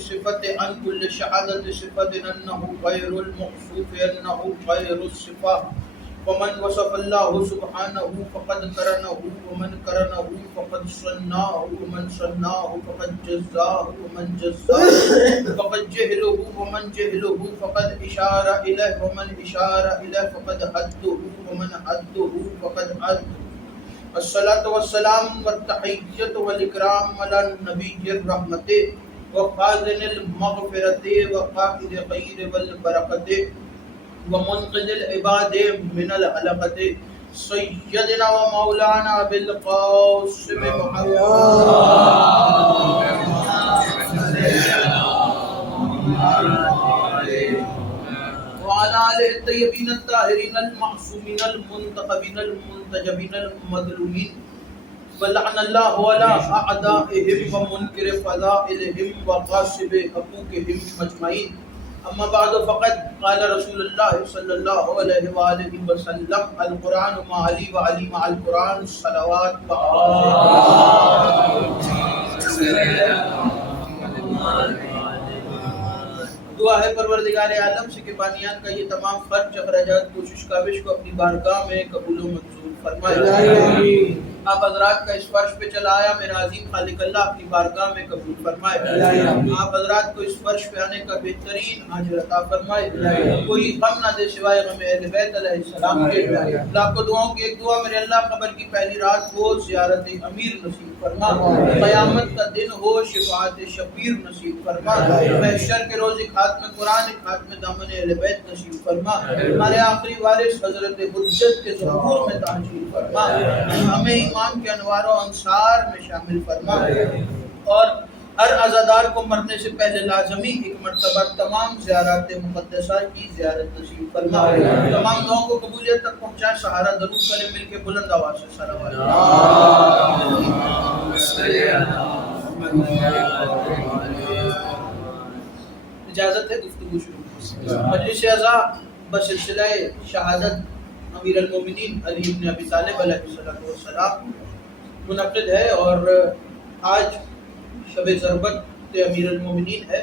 صفة عن كل شهادة صفة أنه غير الموصوف أنه غير الصفة ومن وصف الله سبحانه فقد قرنه ومن قرنه فقد صنعه ومن صنعه فقد جزاه ومن جزاه فقد جهله ومن جهله فقد إشار إليه ومن إشار إليه فقد حده ومن حده فقد عد. الصلاة والسلام والتحية والإكرام على النبي الرحمة وخازن المغفرة وقائد خير والبركة ومنقذ العباد من الحلقة سيدنا ومولانا بالقاسم محمد وعلى آله الطيبين الطاهرين المعصومين المنتخبين المنتجبين المظلومين ولعن الله على أعدائهم ومنكر فضائلهم وغاصب حقوقهم أجمعين. اما بعد فقد قال رسول اللہ صلی اللہ علیہ وآلہ وسلم القرآن مع علی وعلی مع القرآن صلوات دعا ہے پروردگار عالم سے کہ بانیان کا یہ تمام خرچ اخراجات کوشش کاوش کو اپنی بارگاہ میں قبول و منظور فرمائے. آپ حضرات کا اس فرش پہ چلا آیا میرا عظیم خالق اللہ اپنی بارگاہ میں قبول فرمائے. آپ حضرات کو اس فرش پہ آنے کا بہترین اجر عطا فرمائے. کوئی غم نہ دے سوائے غم اہل بیت علیہ السلام کے. لاکھوں دعاؤں کی ایک دعا میرے اللہ قبر کی پہلی رات ہو زیارت امیر نصیب فرما. قیامت کا دن ہو شفاعت شبیر نصیب فرما. محشر کے روز خاتم قرآن خاتم دامن اہل بیت نصیب فرما. ہمارے آخری وارث حضرت حجت کے ظہور میں تحجیل فرما. ہمیں ایمان کے انوار و انصار میں شامل فرما. اور ہر عزادار کو مرنے سے پہلے لازمی ایک مرتبہ تمام زیارات مقدسہ کی زیارت نصیب فرما. تمام دعاؤں کو قبولیت تک پہنچائے. سہارا درود کرے مل کے بلند آواز سے صلوات. اجازت ہے گفتگو شروع. مجلس اعزا بسلسلہ شہادت امیر المومنین علی بن ابی طالب علیہ السلام منعقد ہے اور آج شب ضربت امیر المومنین ہے.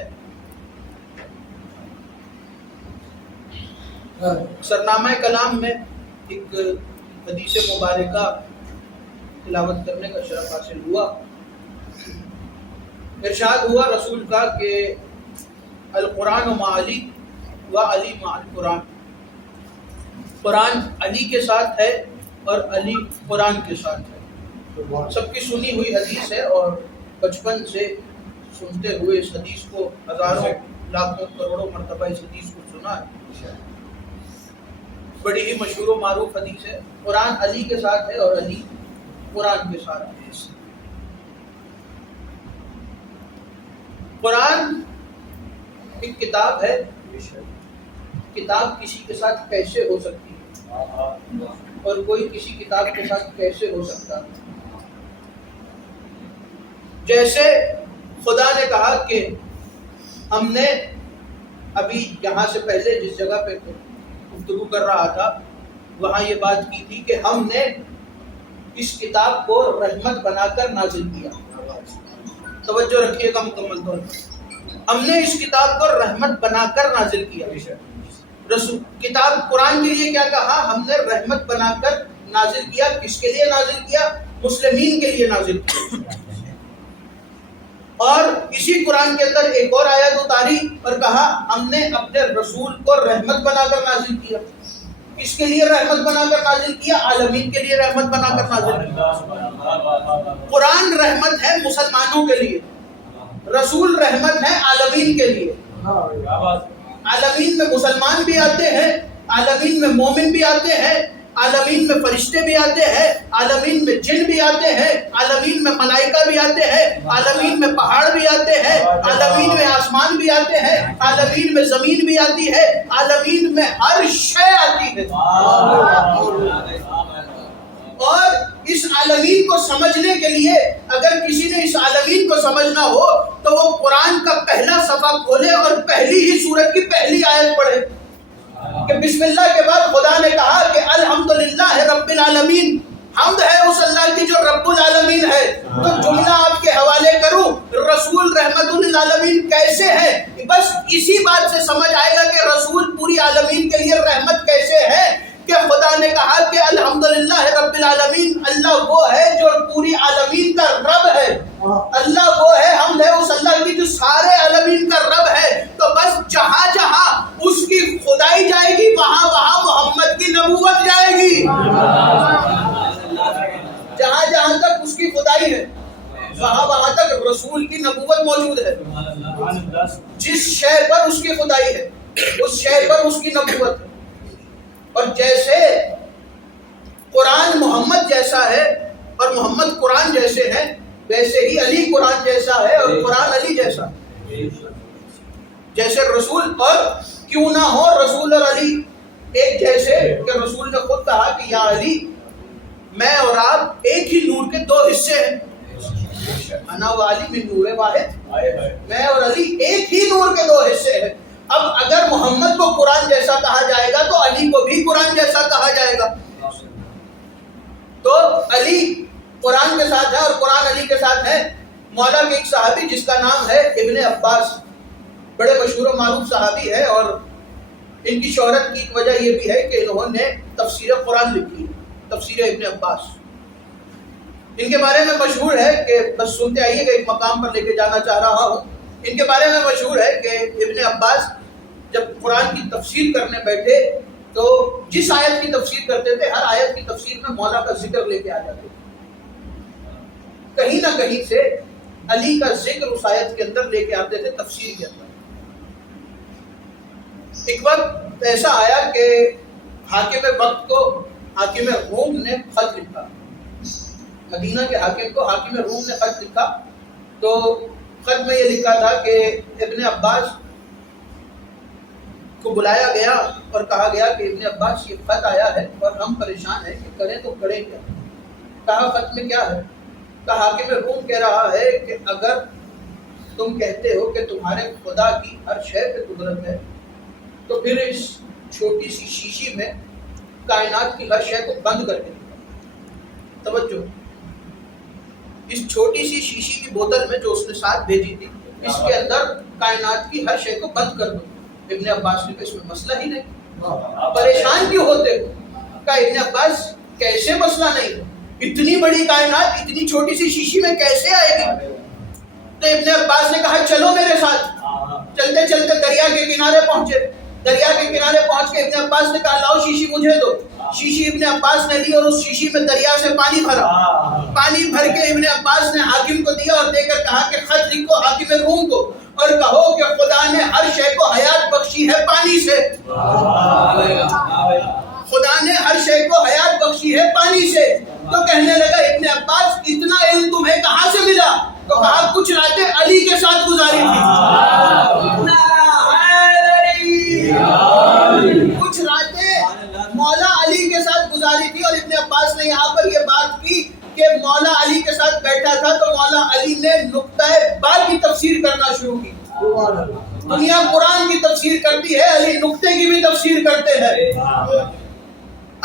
سرنامہ کلام میں ایک حدیث مبارکہ تلاوت کرنے کا شرف حاصل ہوا. ارشاد ہوا رسول کا کہ القرآن مع علی و علی مع القرآن. قرآن علی کے ساتھ ہے اور علی قرآن کے ساتھ ہے. سب کی سنی ہوئی حدیث ہے اور بچپن سے سنتے ہوئے اس حدیث کو ہزاروں لاکھوں کروڑوں مرتبہ اس حدیث کو سنا ہے. بڑی ہی مشہور و معروف حدیث ہے. قرآن علی کے ساتھ ہے اور علی قرآن کے ساتھ ہے. قرآن ایک کتاب ہے. کتاب کسی کے ساتھ کیسے ہو سکتی ہے اور کوئی کسی کتاب کے ساتھ کیسے ہو سکتا ہے؟ جیسے خدا نے کہا کہ ہم نے ابھی یہاں سے پہلے جس جگہ پہ گفتگو کر رہا تھا وہاں یہ بات کی تھی کہ ہم نے اس کتاب کو رحمت بنا کر نازل کیا. توجہ رکھیے گا مکمل طور پر. ہم نے اس کتاب کو رحمت بنا کر نازل کیا. رسول کتاب قرآن کے لیے کیا کہا؟ ہم نے رحمت بنا کر نازل کیا. کس کے لیے نازل کیا؟ مسلمین کے لیے نازل کیا. اور اسی قرآن کے اندر ایک اور آیت اتاری اور کہا ہم نے اپنے رسول کو رحمت بنا کر نازل کیا. کس کے لیے رحمت بنا کر نازل کیا؟ عالمین کے لیے رحمت بنا کر نازل کیا. قرآن رحمت ہے مسلمانوں کے لیے. رسول رحمت ہے عالمین کے لیے. عالمین میں مسلمان بھی آتے ہیں, عالمین میں مومن بھی آتے ہیں, عالمین میں فرشتے بھی آتے ہیں, عالمین میں جن بھی آتے ہیں, عالمین میں ملائکہ بھی آتے ہیں, عالمین میں پہاڑ بھی آتے ہیں, عالمین میں آسمان بھی آتے ہیں, عالمین میں زمین بھی آتی ہے, عالمین میں ہر شے آتی ہے. اور اس عالمین کو سمجھنے کے لیے اگر کسی نے اس عالمین کو سمجھنا ہو تو وہ قرآن کا پہلا صفحہ کھولے اور پہلی ہی سورت کی پہلی آیت پڑھے کہ بسم اللہ کے بعد خدا نے کہا کہ الحمدللہ رب العالمین, حمد ہے اس اللہ کی جو رب العالمین ہے. تو جملہ آپ کے حوالے کروں رسول رحمت للعالمین کیسے ہے, بس اسی بات سے سمجھ آئے گا کہ رسول پوری عالمین کے لیے رحمت کیسے ہے. کہ خدا نے کہا کہ الحمدللہ رب العالمین, اللہ وہ ہے جو پوری عالمین کا رب ہے. اللہ وہ ہے, حمد ہے اس اللہ کی جو سارے عالمین کا رب ہے. تو بس جہاں جہاں اس کی خدائی جائے گی وہاں وہاں محمد کی نبوت جائے گی. جہاں جہاں تک اس کی خدائی ہے وہاں وہاں تک رسول کی نبوت موجود ہے. جس شے پر اس کی خدائی ہے اس شے پر اس کی نبوت ہے. اور جیسے قرآن محمد جیسا ہے اور محمد قرآن جیسے ہیں, ویسے ہی علی قرآن جیسا ہے اور قرآن علی جیسا. جیسے رسول, اور کیوں نہ ہو رسول اور علی ایک جیسے, کہ رسول نے خود کہا کہ یا علی میں اور آپ ایک ہی نور کے دو حصے ہیں. انا و علی من نور واحد, میں اور علی ایک ہی نور کے دو حصے ہیں. اب اگر محمد کو قرآن جیسا کہا جائے گا تو علی کو بھی قرآن جیسا کہا جائے گا. تو علی قرآن کے ساتھ ہے اور قرآن علی کے ساتھ ہے. مولا کے ایک صحابی جس کا نام ہے ابن عباس, بڑے مشہور و معروف صحابی ہے, اور ان کی شہرت کی ایک وجہ یہ بھی ہے کہ انہوں نے تفسیر قرآن لکھی, تفسیر ابن عباس. ان کے بارے میں مشہور ہے کہ بس سنتے آئیے گا, ایک مقام پر لے کے جانا چاہ رہا ہوں. ان کے بارے میں مشہور ہے کہ ابن عباس جب قرآن کی تفسیر کرنے بیٹھے تو جس آیت کی تفسیر کرتے تھے ہر آیت کی تفسیر میں مولا کا ذکر لے کے آ جاتے تھے. کہیں نہ کہیں سے علی کا ذکر اس آیت کے اندر لے کے آتے تھے تفسیر کے اندر. ایک وقت ایسا آیا کہ حاکم وقت کو حاکم روم نے خط لکھا, مدینہ کے حاکم کو حاکم روم نے خط لکھا. تو خط میں یہ لکھا تھا کہ ابن عباس کو بلایا گیا اور کہا گیا کہ ابن عباس یہ خط آیا ہے اور ہم پریشان ہیں کہ کریں تو کریں کیا. کہا خط میں کیا ہے؟ کہا حاکم روم کہہ رہا ہے کہ اگر تم کہتے ہو کہ تمہارے خدا کی ہر شے پہ قدرت ہے تو پھر اس چھوٹی سی شیشی میں کائنات کی ہر شے کو بند کر کے دکھاؤ. توجہ, اس چھوٹی سی شیشی کی بوتل میں جو اس نے ساتھ بھیجی تھی اس کے اندر کائنات کی ہر شے کو بند کر دو. ابن عباس نے کہا اس میں مسئلہ ہی نہیں, پریشان کیوں ہوتے ہو؟ کہا ابن عباس کیسے مسئلہ نہیں, اتنی بڑی کائنات اتنی چھوٹی سی شیشی میں کیسے آئے گی؟ تو ابن عباس نے کہا چلو میرے ساتھ. چلتے چلتے دریا کے کنارے پہنچے. دریا کے کنارے پہنچ کے ابن عباس نے کہا لاؤ شیشی مجھے دو. شیشی ابن عباس نے لی اور اس شیشی میں دریا سے پانی بھرا. پانی بھر کے ابن عباس نے حاکم کو دیا اور دے کر کہا کہ خط لکھو حاکم روم کو اور کہو کہ خدا نے ہر شے کو حیات بخشی ہے پانی سے. خدا نے ہر شے کو حیات بخشی ہے پانی سے. تو کہنے لگا ابن عباس اتنا علم تمہیں کہاں سے ملا؟ تو کہا کچھ راتیں علی کے ساتھ گزاری تھی. کچھ راتیں مولا علی کے ساتھ گزاری تھی. اور ابن عباس نے یہاں پر یہ بات کی کہ مولا علی کے ساتھ بیٹھا تھا تو مولا علی نے نقطہ با کی تفسیر کرنا شروع کی. دنیا قرآن کی تفسیر کرتی ہے, علی نقطے کی بھی تفسیر کرتے ہیں.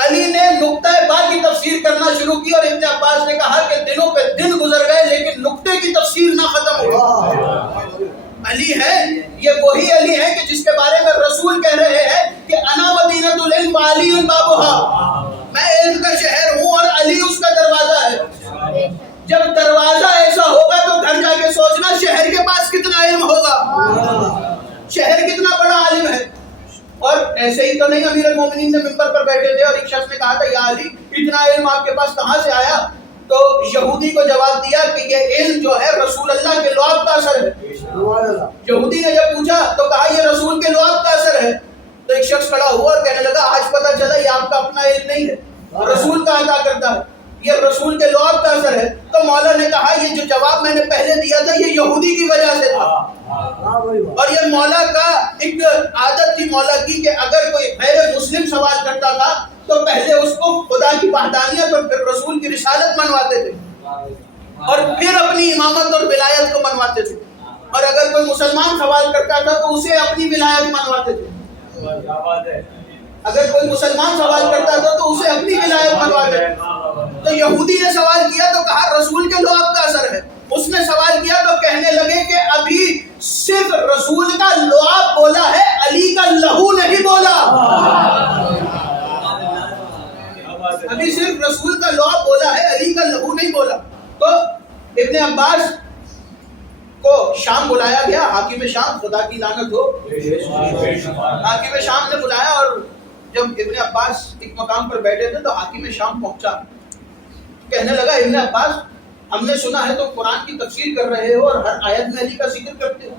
علی نے نقطہ با کی تفسیر کرنا شروع کی اور ابن عباس نے کہا کہ دنوں پہ دن گزر گئے لیکن نقطے کی تفسیر نہ ختم ہوئی. علی ہے, یہ وہی علی ہے کہ جس کے بارے میں رسول کہہ رہے ہیں کہ انا مدینۃ العلم وعلی بابها, میں علم کا شہر ہوں اور علی اس کا دروازہ ہے. جب دروازہ ایسا ہوگا تو گھر جا کے سوچنا شہر کے پاس کتنا علم ہوگا, شہر کتنا بڑا عالم ہے. اور ایسے ہی تو نہیں امیر المومنین نے منبر پر بیٹھے تھے اور ایک شخص نے کہا تھا یا علی اتنا علم آپ کے پاس کہاں سے آیا؟ تو یہودی کو جواب دیا کہ یہ علم جو ہے رسول اللہ کے لعاب کا اثر ہے. یہودی نے جب پوچھا تو کہا یہ رسول کے لعاب کا اثر ہے. تو ایک شخص کھڑا ہوا اور کہنے لگا آج پتہ چلا یہ آپ کا اپنا علم نہیں ہے, رسول کا عطا کرتا ہے, یہ رسول کے لعاب کا اثر ہے. تو مولا نے کہا یہ جو جواب میں نے پہلے دیا تھا یہ یہودی کی وجہ سے تھا. اور یہ مولا کا ایک عادت تھی مولا کی کہ اگر کوئی غیر مسلم سوال کرتا تھا تو پہلے اس کو خدا کی وحدانیت اور پھر رسول کی رسالت منواتے تھے اور پھر اپنی امامت اور ولایت کو منواتے تھے. اور اگر کوئی مسلمان سوال کرتا تھا تو اسے اپنی ولایت منواتے تھے. اگر کوئی مسلمان سوال کرتا تھا تو اسے اپنی ولایت منواتے تھے. تو یہودی نے سوال کیا تو کہا رسول کے لعاب کا اثر ہے. اس نے سوال کیا تو کہنے لگے کہ ابھی صرف رسول کا لعاب بولا ہے، علی کا لہو نہیں بولا. ابھی صرف رسول کا لعاب بولا ہے، علی کا لہو نہیں بولا. تو ابن عباس کو شام بلایا گیا. حاکم شام، خدا کی لعنت ہو، حاکم شام نے بلایا. اور جب ابن عباس ایک مقام پر بیٹھے تھے تو حاکم شام پہنچا. کہنے لگا ابن عباس، ہم نے سنا ہے تو قرآن کی تفسیر کر رہے ہو اور ہر آیت میں علی کا ذکر کرتے ہو.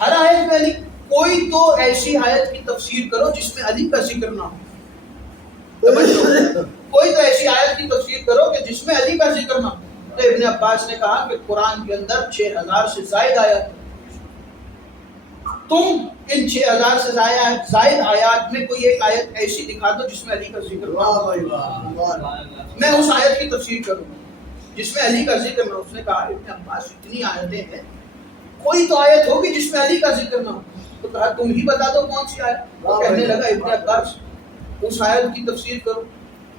ہر آیت میں علی، کوئی تو ایسی آیت کی تفسیر کرو جس میں علی کا ذکر نہ ہو. کوئی تو ایسی آیت کی تفسیر کرو کہ جس میں علی کا ذکر نہ ہو. تو ابن عباس نے کہا کہ قرآن کے اندر 6000 سے زائد آیات، تم ان 6000 سے زائد آیات میں کوئی ایک آیت ایسی دکھا دو جس میں علی کا ذکر نہ ہو، میں اس آیت کی تفسیر کروں جس میں علی کا ذکر نہ ہو. اس نے کہا ابن عباس اتنی آیتیں ہیں، کوئی تو آیت ہوگی جس میں علی کا ذکر نہ ہو. تو کہا تم ہی بتا دو کون سی آیت. تو کہنے لگا ابن عباس اس آیت کی تفسیر کرو،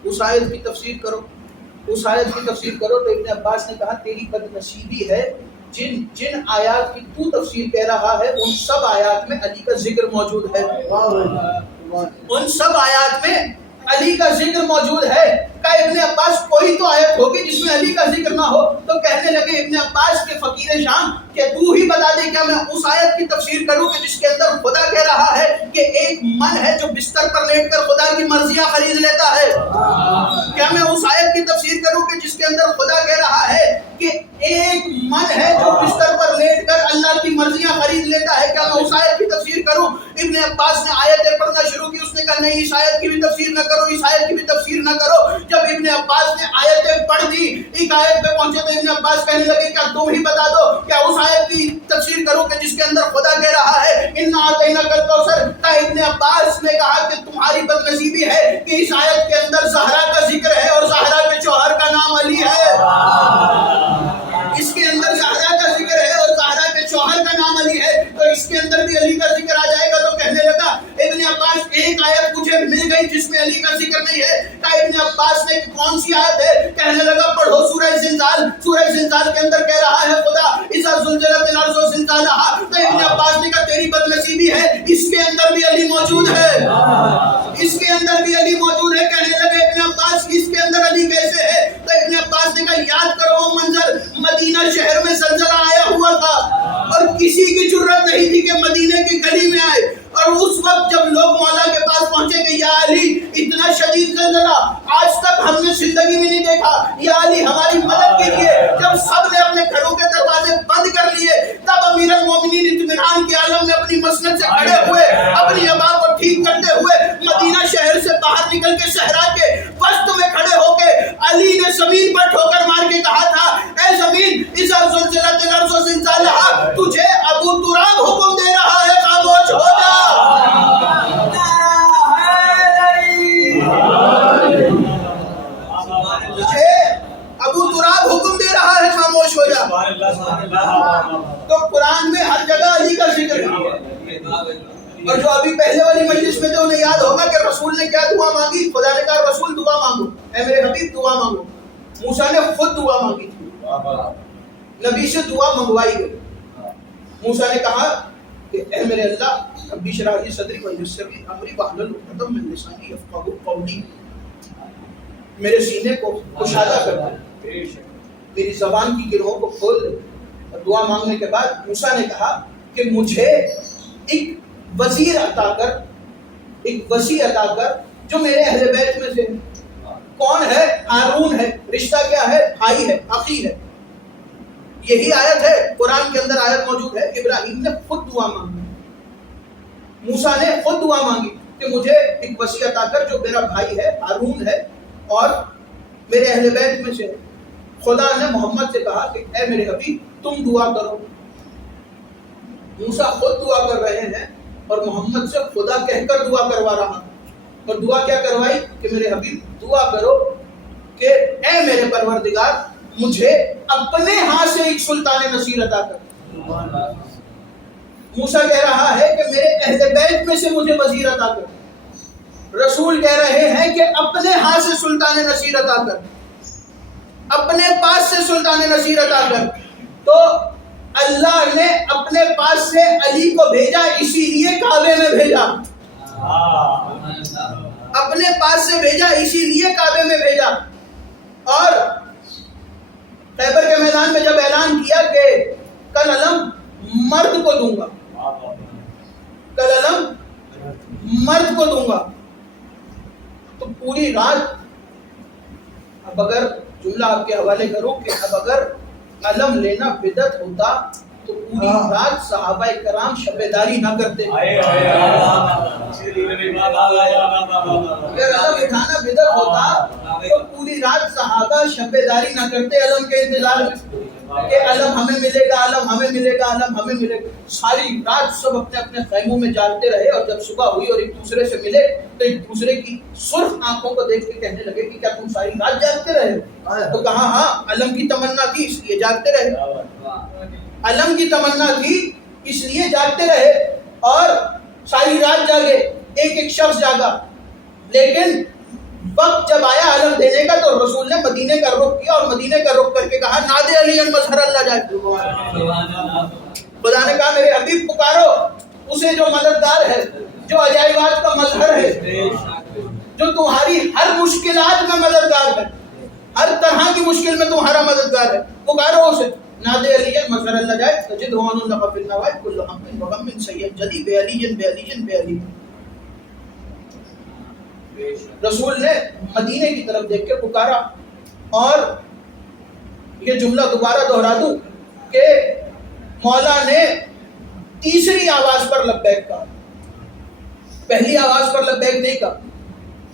اس آیت کی تفسیر کرو، اس آیت کی تفسیر کرو. تو ابن عباس نے کہا تیری بد نصیبی ہے، جن آیات کی تو تفسیر کہہ رہا ہے ان سب آیات میں علی کا ذکر موجود ہے. ان سب آیات میں علی کا ذکر موجود ہے. کہ ابن عباس کوئی تو آیت ہوگی جس میں علی کا ذکر نہ ہو. تو کہنے لگے ابن عباس کے فقیر شام کہ تو ہی بتا دے کیا میں اس آیت کی تفسیر کروں کہ جس کے اندر خدا کہہ رہا ہے کہ ایک من ہے جو بستر پر لیٹ کر خدا کی مرضیاں خرید لیتا ہے. کیا میں اس آیت کی تفسیر کروں کہ جس کے اندر خدا کہہ رہا ہے کہ ایک من ہے جو بستر پر لیٹ کر اللہ کی مرضیاں خرید لیتا ہے. کیا میں اس آیت کی تفسیر کروں؟ ابن عباس نے آیتیں پڑھنا شروع کی. اس نے کہا نہیں، اس آیت کی بھی تفسیر نہ کرو، اس آیت کی بھی تفسیر نہ کرو. جب ابن عباس نے آیتیں پڑھ دی، ایک آیت پہ پہنچے تو ابن عباس کہنے لگے کیا تم ہی بتا دو، کیا اس آیت کی تفسیر کرو کہ جس کے اندر خدا کہہ رہا ہے انا اعطیناک الکوثر. کا ابن عباس نے کہا کہ تمہاری بد نصیبی ہے کہ اس آیت کے اندر زہرا کا ذکر ہے اور زہرا کے شوہر کا نام علی ہے. اس کے اندر زہرا کا ذکر ہے اور زہرا کے شوہر کا نام علی ہے، تو اس کے اندر بھی علی کا ذکر آ جائے گا. تو کہنے لگا ابن عباس ایک آیت مجھے مل گئی جس میں علی کا ذکر نہیں ہے. کہ ابن عباس نے کون سی آیت ہے؟ کہنے لگا پڑھو سورہ زلزال. سورہ زلزال کے اندر کہہ رہا ہے خدا اذا زلزلت الارض زلزالها. تو ابن عباس نے کہا تیری بد نصیبی ہے، اس کے اندر بھی علی موجود ہے، اس کے اندر بھی علی موجود ہے. کہنے لگے ابن عباس اس کے اندر علی کیسے ہے؟ تو ابن عباس نے کہا یاد کرو وہ منظر، مدینہ شہر میں زلزلہ آیا ہوا تھا اور کسی کی جرت نہیں تھی کہ مدینے کی گلی میں آئے. اور اس وقت جب لوگ مولا کے پاس پہنچے کہ یا علی اتنا شدید زلزلہ آج تک ہم نے زندگی میں نہیں دیکھا، یا علی ہماری مدد کیجیے. جب سب نے اپنے گھروں کے دروازے بند کر لیے تب امیر المومنین اطمینان کے عالم میں اپنی مسند سے کھڑے ہوئے، اپنی ابا کو ٹھیک کرتے ہوئے مدینہ شہر سے باہر نکل کے صحرا کے وسط میں کھڑے ہو کے علی نے زمین پر ٹھوکر مار کے کہا تھا اے زمین اذا زلزلت الارض زلزالها، تجھے ابو تراب حکم دے رہا ہے خاموش ہو جا. تجھے ابو تراب حکم دے رہا ہے خاموش ہو جا. تو قرآن میں ہر جگہ علی کا ذکر ہے. اور جو ابھی پہلے والی مجلس میں تھے انہیں یاد ہوگا کہ رسول نے کیا دعا مانگی. خدا نے کہا رسول دعا مانگو، اے میرے حبیب دعا مانگو. موسیٰ نے خود دعا مانگی تھی، نبی سے دعا منگوائی گئی. موسیٰ نے کہا کہ اے میرے اللہ رب اشرح لی صدری ویسر لی امری واحلل عقدۃ من لسانی یفقهوا قولی، میرے سینے کو کشادہ کر دے، میری زبان کی گروہوں کو کھول دے. اور دعا مانگنے کے بعد موسیٰ نے کہا کہ مجھے ایک وزیر عطا کر، ایک وسیع عطا کر جو میرے اہل بیت میں سے. کون ہے؟ ہارون ہے. رشتہ کیا ہے؟ بھائی ہے، اخی ہے. یہی آیت ہے قرآن کے اندر، آیت موجود ہے. ابراہیم نے خود دعا مانگی، موسیٰ نے خود دعا مانگی کہ مجھے ایک وسیع عطا کر جو میرا بھائی ہے، ہارون ہے اور میرے اہل بیت میں سے. خدا نے محمد سے کہا کہ اے میرے حبیب تم دعا کرو. موسیٰ خود دعا کر رہے ہیں اور محمد سے خدا کہہ کر دعا کروا رہا. اور دعا کیا کروائی کہ میرے حبیب دعا کرو کہ اے میرے پروردگار مجھے اپنے ہاتھ سے ایک سلطان نصیر عطا کر. موسیٰ کہہ رہا ہے کہ میرے اہل بیت میں سے مجھے وزیر عطا کر. رسول کہہ رہے ہیں کہ اپنے ہاتھ سے سلطان نصیر عطا کر، اپنے پاس سے سلطان نصیر عطا کر. تو اللہ نے اپنے پاس سے علی کو بھیجا، اسی لیے کعبے میں بھیجا. اپنے پاس سے بھیجا، اسی لیے کعبے میں بھیجا. اور خیبر کے میدان میں جب اعلان کیا کہ کل علم مرد کو دوں گا، کل علم مرد کو دوں گا، تو پوری رات، اب اگر جملہ آپ کے حوالے کروں کہ اب اگر علم لینا بدعت ہوتا تو پوری رات صحابہ کرام شبیداری نہ کرتے. اگر علم اٹھانا بدعت ہوتا تو پوری رات صحابہ شبیداری نہ کرتے علم کے انتظار میں کہ علم ہمیں ملے گا، علم ہمیں ملے گا، علم ہمیں ملے گا. ساری رات سب اپنے اپنے خیموں میں جاگتے رہے، اور جب صبح ہوئی اور ایک دوسرے سے ملے تو ایک دوسرے کی سرخ آنکھوں کو دیکھ کے کہنے لگے کہ کیا تم ساری رات جاگتے رہے؟ تو کہا ہاں، علم کی تمنا تھی اس لیے جاگتے رہے. علم کی تمنا تھی اس لیے جاگتے رہے اور ساری رات جاگے. ایک ایک شخص جاگا، لیکن وقت جب آیا علم دینے کا تو رسول نے مدینے کا رخ کیا، اور مدینے کا رخ کر کے کہا نادے علی مظہر اللہ جائے. خدا نے کہا میرے حبیب پکارو اسے جو مددگار ہے، جو عجائبات کا مظہر ہے، جو تمہاری ہر مشکلات میں مددگار ہے، ہر طرح کی مشکل میں تمہارا مددگار ہے. پکارو اسے. نادے علی مظہر اللہ جائے تجد ہوان اللہ فی النوائب کل ہم وغم سید جدی بے علی بے علی بے علی. رسول نے مدینے کی طرف دیکھ کے پکارا. اور یہ جملہ دوبارہ دہرا دوں کہ مولا نے تیسری آواز پر لبیک کہا، پہلی آواز پر لبیک نہیں کہا.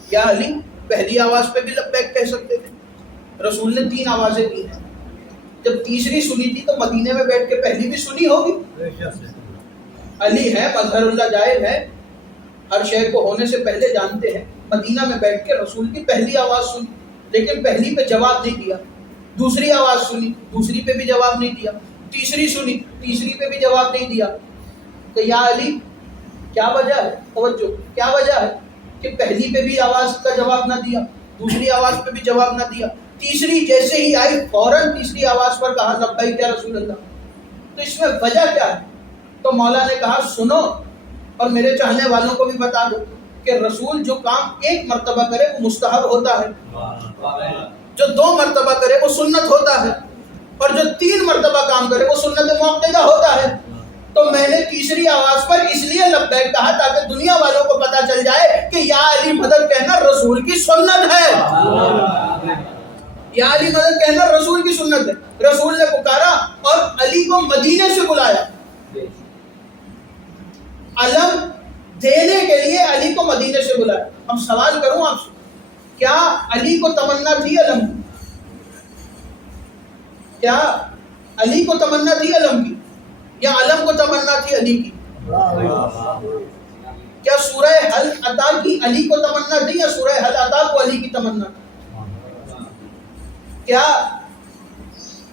کیا علی پہلی آواز پہ بھی لبیک کہہ سکتے تھے؟ رسول نے 3 آوازیں دی ہیں. جب تیسری سنی تھی تو مدینے میں بیٹھ کے پہلی بھی سنی ہوگی. علی ہے، مظہر اللہ جائز ہے، ہر شے کو ہونے سے پہلے جانتے ہیں. مدینہ میں بیٹھ کے رسول کی پہلی آواز سنی، لیکن پہلی پہ جواب نہیں دیا. دوسری آواز سنی، دوسری پہ بھی جواب نہیں دیا. تیسری سنی، تیسری پہ بھی جواب نہیں دیا. تو یا علی کیا وجہ ہے؟ توجہ، کیا وجہ ہے کہ پہلی پہ بھی آواز کا جواب نہ دیا، دوسری آواز پہ بھی جواب نہ دیا، تیسری جیسے ہی آئی فوراً تیسری آواز پر کہا لبیک یا رسول اللہ. تو اس میں وجہ کیا ہے؟ تو مولا نے کہا سنو اور میرے چاہنے والوں کو بھی بتا دو کہ رسول جو کام ایک مرتبہ کرے وہ مستحب ہوتا ہے، جو 2 مرتبہ کرے وہ سنت ہوتا ہے، اور جو 3 مرتبہ کام کرے وہ سنت موقعہ ہوتا ہے. تو میں نے تیسری آواز پر اس لیے لبیک کہا تاکہ دنیا والوں کو پتا چل جائے کہ یا علی مدد کہنا رسول کی سنت ہے. یا علی مدد کہنا رسول کی سنت ہے. رسول نے پکارا اور علی کو مدینے سے بلایا. علم دینے کے لیے علی کو مدینے سے بلایا. اب سوال کروں آپ سے، کیا علی کو تمنا تھی علم کی؟ کیا علی کو تمنا تھی علم کی یا علم کو تمنا تھی علی کی؟ کیا سورہ حل عطا کی علی کو تمنا تھی یا سورہ حل عطا کو علی کی تمنا تھی؟ کیا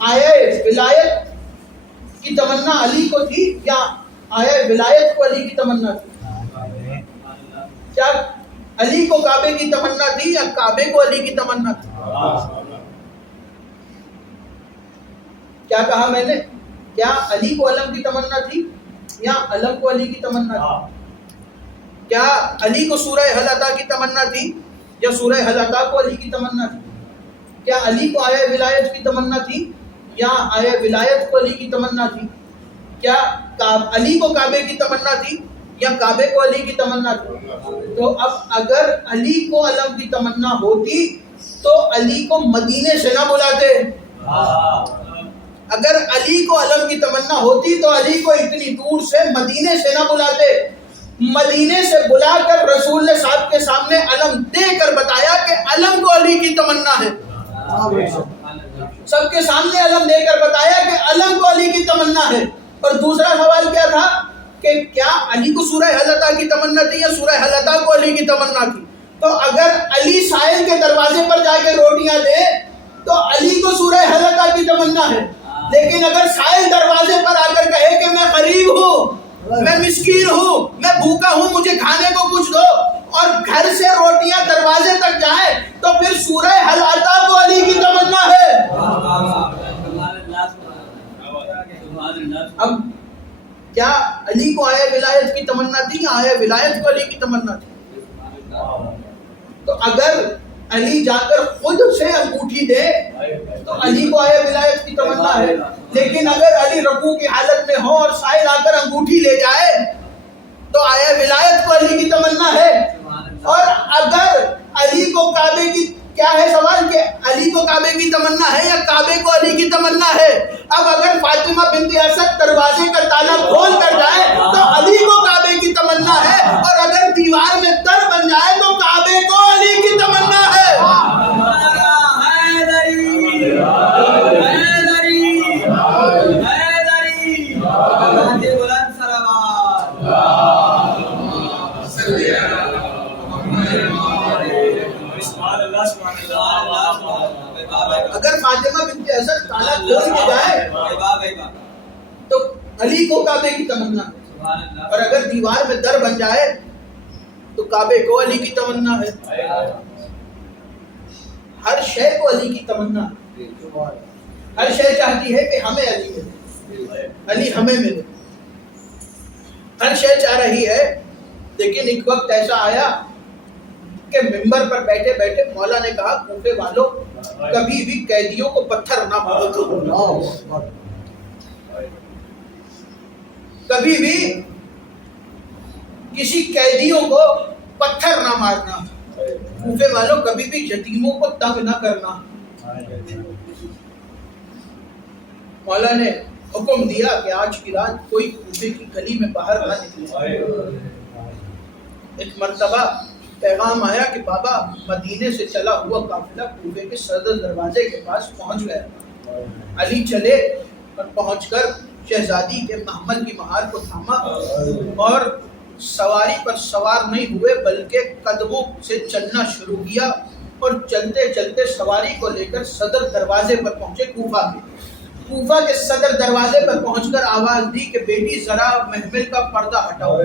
آیہ ولایت کی تمنا علی کو تھی یا آیہ ولایت کو علی کی تمنا تھی؟ کیا علی کو کعبے کی تمنا تھی یا کعبے کو علی کی تمنا تھی؟ کیا کہا میں نے؟ کیا علی کو علم کی تمنا تھی یا علم کو علی کی تمنا تھی؟ کیا علی کو سورہ حل عطا کی تمنا تھی یا سورہ حل عطا کو علی کی تمنا تھی؟ کیا علی کو آیہ ولایت کی تمنا تھی یا آیہ ولایت کو علی کی تمنا تھی؟ کیا علی کو کعبے کی تمنا تھی یا کعبے کو علی کی تمنا تھی؟ تو اب اگر علی کو علم کی تمنا ہوتی تو علی کو مدینے سے نہ بلاتے. اگر علی کو علم کی تمنا ہوتی تو علی کو اتنی دور سے مدینے سے نہ بلاتے. مدینے سے بلا کر رسول نے صاحب کے سامنے علم دے کر بتایا کہ علم کو علی کی تمنا ہے. سب کے سامنے علم دے کر بتایا کہ علم کو علی کی تمنا ہے. اور دوسرا سوال کیا تھا کہ کیا علی کو سورہ حل عطا کی تمنا تھی یا سورہ حل عطا کو علی کی تمنا تھی؟ تو اگر علی سائل کے دروازے پر جا کے روٹیاں دے تو علی کو سورہ حل عطا کی تمنا ہے. لیکن اگر سائل دروازے پر آ کر کہے کہ میں غریب ہوں، میں مسکین ہوں، میں بھوکا ہوں، مجھے کھانے کو کچھ دو، اور گھر سے کیا علی کو آیا ولایت کی تمنا تھی یا آیا ولایت کو علی کی تمنا تھی؟ تو اگر علی جا کر خود سے انگوٹھی دے تو علی کو آیا ولایت کی تمنا ہے، لیکن اگر علی رکوع کی حالت میں ہو اور سائل آ کر انگوٹھی لے جائے تو آیا ولایت کو علی کی تمنا ہے۔ اور اگر علی کو کعبے کی کیا ہے سوال کہ علی کو کعبے کی تمنا ہے یا کعبے کو علی کی تمنا ہے؟ اب اگر فاطمہ بنت اسد دروازے کا تالا کھول کر جائے تو علی کو کعبے کی تمنا ہے، اور اگر دیوار میں در بن جائے تو کعبے کو علی کی تمنا ہے۔ اگر فاطمہ بنت اسد تالا کھول کے جائے تو علی کو کعبے کی تمنا ہے، اور اگر دیوار میں در بن جائے تو کعبے کو علی کی تمنا ہے۔ ہر شے کو علی کی تمنا ہے، ہر شے چاہتی ہے کہ ہمیں علی ملے، علی ہمیں ملے، ہر شے چاہ رہی ہے۔ لیکن ایک وقت ایسا آیا کہ منبر پر بیٹھے بیٹھے مولا نے کہا کوفے والوں کبھی بھی قیدیوں کو پتھر نہ مارو، کبھی بھی کسی قیدیوں کو پتھر نہ مارنا، کوفے والوں کبھی بھی یتیموں کو تنگ نہ کرنا۔ مولا نے حکم دیا کہ آج کی رات کوئی کوفے کی گلی میں باہر نہ نکلے۔ ایک مرتبہ پیغام آیا کہ بابا مدینے سے چلا ہوا قافلہ کوفے کے صدر دروازے کے پاس پہنچ گیا۔ علی چلے اور پہنچ کر شہزادی کے محمل کی مہار کو تھاما اور سواری پر سوار نہیں ہوئے بلکہ قدموں سے چلنا شروع کیا، اور چلتے چلتے سواری کو لے کر صدر دروازے پر پہنچے کوفہ کے۔ کوفہ کے صدر دروازے پر پہنچ کر آواز دی کہ بیٹی ذرا محمل کا پردہ ہٹاؤ۔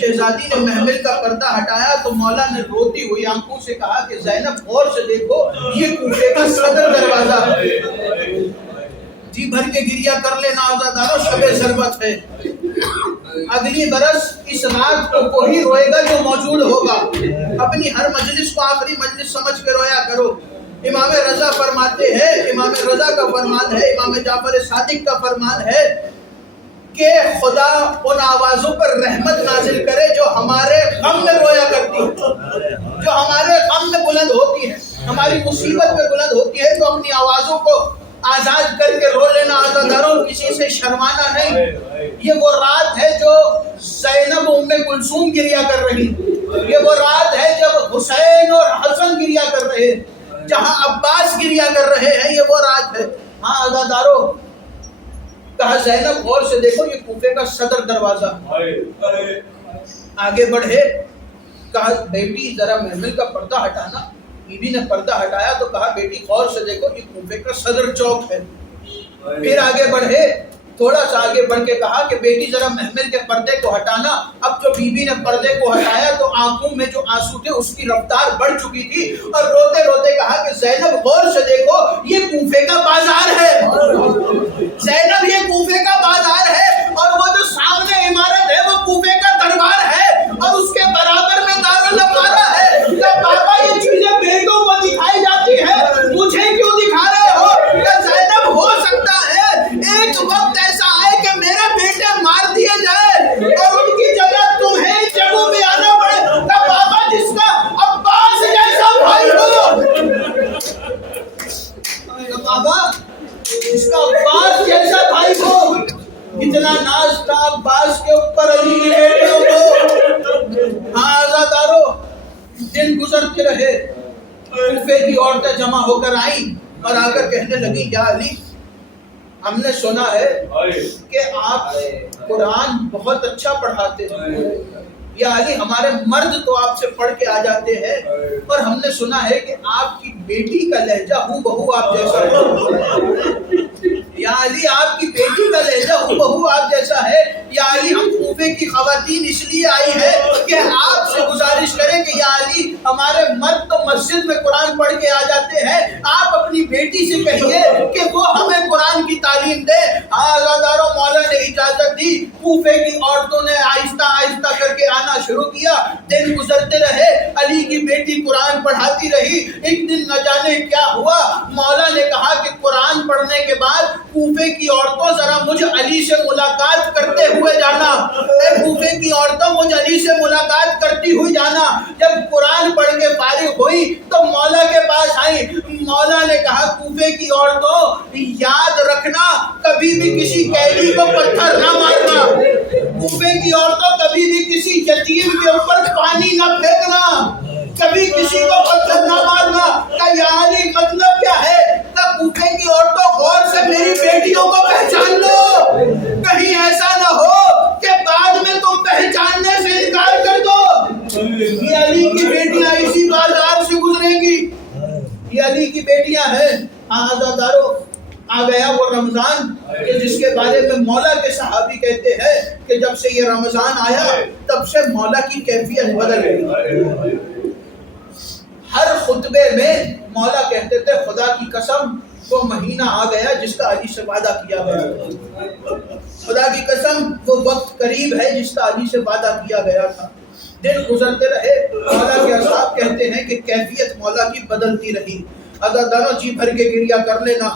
شہزادی نے محمل کا پردہ ہٹایا تو مولا نے روتی ہوئی آنکھوں سے کہا کہ زینب غور سے دیکھو، یہ کوفے کا صدر دروازہ ہے۔ جی بھر کے گریہ کر لینا عزادارو، شب ضربت ہے۔ اگلی برس اس رات کو وہی روئے گا جو موجود ہوگا۔ اپنی ہر مجلس کو آخری مجلس سمجھ کے رویا کرو۔ امام رضا فرماتے ہیں، امام رضا کا فرمان ہے، امام جعفر صادق کا فرمان ہے کہ خدا ان آوازوں پر رحمت نازل کرے جو ہمارے غم میں رویا کرتی ہیں، جو ہمارے غم میں بلند ہوتی ہیں، ہماری مصیبت میں بلند ہوتی ہے، تو اپنی آوازوں کو آزاد کر کے رو لینا عزاداروں، کسی سے شرمانا نہیں۔ یہ وہ رات ہے جو زینب ام کلثوم گریہ کر رہی، یہ وہ رات ہے جب حسین اور حسن گریہ کر رہے، جہاں عباس گریہ کر رہے ہیں، یہ وہ رات ہے۔ ہاں عزاداروں، کہا زینب غور سے دیکھو، یہ کوفے کا صدر دروازہ۔ آگے بڑھے، کہا بیٹی ذرا محمل کا پردہ ہٹانا۔ بی بی نے پردہ ہٹایا تو کہا بیٹی غور سے دیکھو، یہ کوفے کا صدر چوک ہے۔ پھر آگے بڑھے، تھوڑا سا آگے بڑھ کے کہا کہ بیٹی ذرا محمل کے پردے کو ہٹانا۔ اب جو بی بی نے پردے کو ہٹایا تو آنکھوں میں جو آنسو تھے اس کی رفتار بڑھ چکی تھی، اور روتے روتے کہا کہ زینب غور سے دیکھو، یہ کوفے کا بازار ہے، زینب یہ کوفے کا بازار ہے، اور وہ جو سامنے عمارت ہے وہ کوفے کا دربار ہے، اور اس کے برابر میں دارالامارہ ہے۔ کیا بابا یہ چیزیں بیٹوں کو دکھائی جاتی ہے، مجھے کیوں دکھا رہے ہو؟ کیا زینب ہو سکتا ہے ایک وقت ایسا آئے کہ میرے بیٹے مار دیے جائے اور ان کی جگہ تمہیں اس جگہ پہ آنا پڑے؟ کیا بابا جس کا عباس جیسا بھائی ہو، بابا جس کا عباس جیسا بھائی ہو، اتنا ناز تھا عباس کے اوپر علی کے بیٹوں کو۔ ہاں عزادارو، دن گزرتے رہے، کوفے کی عورتیں جمع ہو کر آئیں اور آ کر کہنے لگی یا علی، ہم نے سنا ہے کہ آپ قرآن بہت اچھا پڑھاتے ہیں، یا علی ہمارے مرد تو آپ سے پڑھ کے آ جاتے ہیں، اور ہم نے سنا ہے کہ آپ کی بیٹی کا لہجہ ہو بہو آپ جیسا ہے، یا علی آپ کی بیٹی کا لہجہ ہو بہو آپ جیسا ہے، یا علی ہم کوفے کوفے کی خواتین اس لیے آئی ہے کہ آپ سے گزارش کریں کہ یا علی ہمارے مرد تو مسجد میں قرآن پڑھ کے آ جاتے ہیں، آپ اپنی بیٹی سے کہیے کہ وہ ہمیں قرآن کی تعلیم دے۔ عزاداروں، مولا نے اجازت دی، کوفے کی عورتوں نے آہستہ آہستہ کر کے آنا شروع کیا۔ دن گزرتے رہے، علی کی بیٹی قرآن پڑھاتی رہی۔ ایک دن نہ جانے کیا ہوا، مولا نے کہا کہ قرآن پڑھنے کے بعد کوفے کی عورتوں ذرا مجھ علی سے ملاقات کرتے ہوئے جانا، اے کوفے کی عورتوں مجھ علی سے ملاقات کرتی ہوئی جانا۔ جب قرآن پڑھ کے فارغ ہوئی تو مولا کے پاس آئی۔ مولا نے کہا کوفے کی عورتوں یاد رکھنا، کبھی بھی کسی قیدی کو پتھر نہ مارنا، کوفے کی عورتوں کبھی بھی کسی یتیم کے اوپر پانی نہ پھینکنا، کبھی کسی کو پتھر نہ مارنا۔ کہ یا علی مطلب کیا ہے؟ کہ کوفے کی عورتوں غور سے میری بیٹیوں کو پہچان لو، کہیں ایسا نہ ہو کہ بعد میں تم پہچاننے سے انکار کر دو۔ یہ علی کی بیٹیاں اسی بازار سے گزریں گی، یہ علی کی بیٹیاں ہیں۔ عزاداروں، آ گیا وہ رمضان کہ جس کے بارے میں مولا کے صحابی کہتے ہیں کہ جب سے یہ رمضان آیا تب سے مولا کی کیفیت بدل گئی۔ ہر خطبے میں مولا کہتے تھے خدا کی قسم وہ مہینہ آ گیا جس کا علی سے وعدہ کیا گیا، خدا کی قسم وہ وقت قریب ہے جس کا علی سے وعدہ کیا گیا تھا۔ دن گزرتے رہے، مولا کے اصحاب کہتے ہیں کہ کیفیت مولا کی بدلتی رہی۔ عزاداروں، جی بھر کے گریہ کر لینا،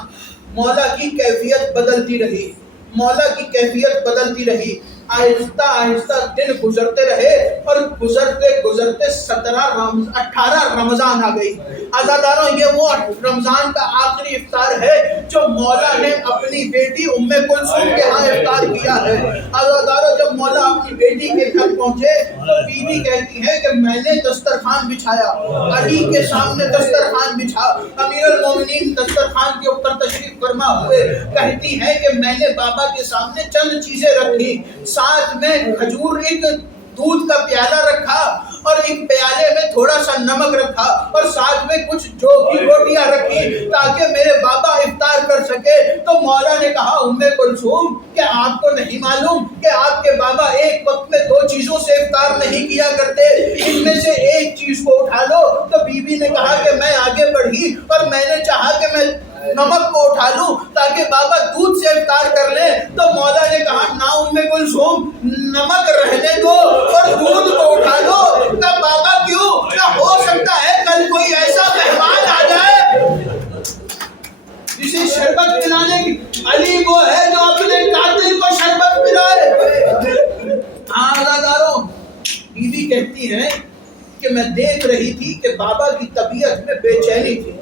مولا کی کیفیت بدلتی رہی، مولا کی کیفیت بدلتی رہی۔ آہستہ آہستہ دن گزرتے رہے اور گزرتے گزرتے 18 رمضان آ گئی۔ عزاداروں، یہ وہ رمضان کا آخری افطار ہے جو مولا نے اپنی بیٹی ام کلثوم کے ہاں افطار کیا ہے۔ عزاداروں، جب مولا اپنی بیٹی کے گھر پہنچے تو بیوی کہتی ہے کہ میں نے دسترخوان بچھایا، علی کے سامنے دسترخوان بچھا۔ امیر المومنین دسترخوان کے اوپر تشریف فرما ہوئے کہتی ہے کہ میں نے بابا کے سامنے چند چیزیں رکھی، ساتھ میں کھجور، ایک دودھ کا پیالہ رکھا اور ایک پیالے میں تھوڑا سا نمک رکھا اور ساتھ میں کچھ جو بھی روٹیاں رکھی تاکہ میرے بابا افطار کر سکے۔ تو مولا نے کہا ام کلثوم کہ آپ کو نہیں معلوم کہ آپ کے بابا ایک وقت میں 2 چیزوں سے افطار نہیں کیا کرتے، ان میں سے ایک چیز کو اٹھا لو۔ تو بی بی نے کہا کہ میں آگے بڑھی اور میں نے چاہا کہ میں نمک کو اٹھا لوں تاکہ بابا دودھ سے افطار کر لیں۔ تو مولا نے کہا نا ام کلثوم، نمک رہنے دو اور دودھ کو اٹھا لو۔ کہ بابا کیوں؟ کہ ہو سکتا ہے کل کوئی ایسا مہمان آ جائے جسے شربت پلانے کی، علی وہ ہے جو اپنے قاتل کو شربت پلائے۔ عزاداروں، بیوی کہتی ہے کہ میں دیکھ رہی تھی کہ بابا کی طبیعت میں بے چینی تھی،